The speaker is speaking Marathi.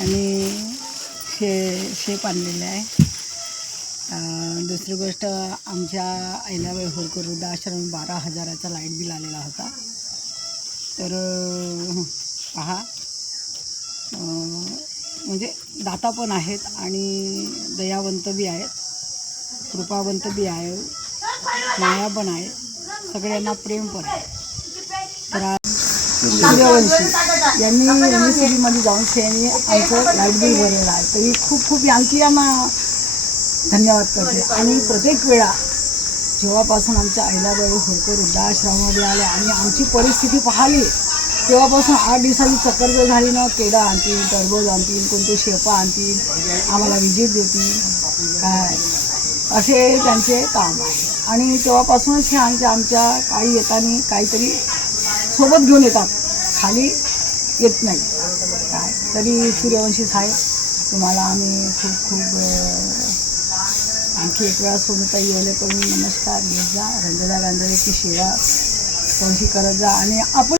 आणि शेप आणलेलं आहे. दुसरी गोष्ट, आमच्या अहिल्याबाई होळकर वृद्धाश्रम 12,000चा लाईट बिल आलेला होता. तर पहा, म्हणजे दाता पण आहेत आणि दयावंत बी आहेत, कृपावंत बी आहे, माया पण आहे, सगळ्यांना प्रेम पण आहे. तर सूर्यवंशी यांनी MSCBमध्ये जाऊन त्यांनी आमचं लाईट बिल भरलेलं आहे. तरी खूप खूप आणखी यांना धन्यवाद करते. आणि प्रत्येक वेळा जेव्हापासून आमच्या अहिल्याबाई होळकर वृद्धाश्रमामध्ये आल्या आणि आमची परिस्थिती पाहिली, तेव्हापासून 8 दिवसाची चक्कर जर झाली ना, केळं आणतील, टरबूज आणतील, कोणते शेपा आणतील, आम्हाला विजिट देतील, काय असे त्यांचे काम आहे. आणि तेव्हापासूनच हे आमच्या काही येताना काहीतरी सोबत घेऊन येतात, खाली येत नाही. काय तरी सूर्यवंशी साहेब, तुम्हाला आम्ही खूप खूप आणखी एक वेळा सोनूताई येले करून नमस्कार घेत जा. रंजना गांधळेची सेवा कशी करत जा. आणि आपण